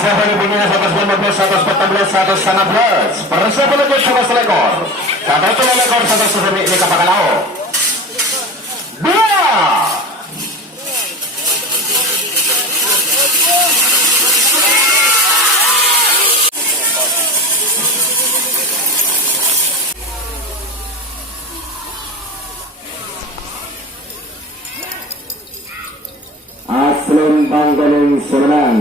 Persiapan Filipina 115, 114, 116. Persiapan lagi cuma selekor. Satu lekor, satu sesemi ini kapal lao. Dua. Aslem Panggaling Semenang.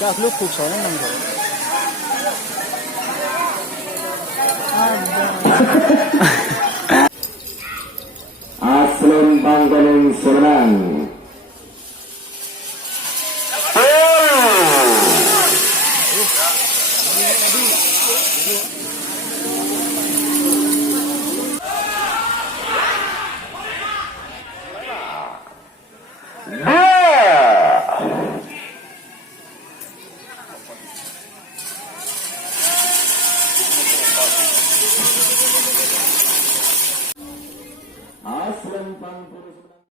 Các lúc cuộc sống nằm rồi. Aslem Panggaling Semenang.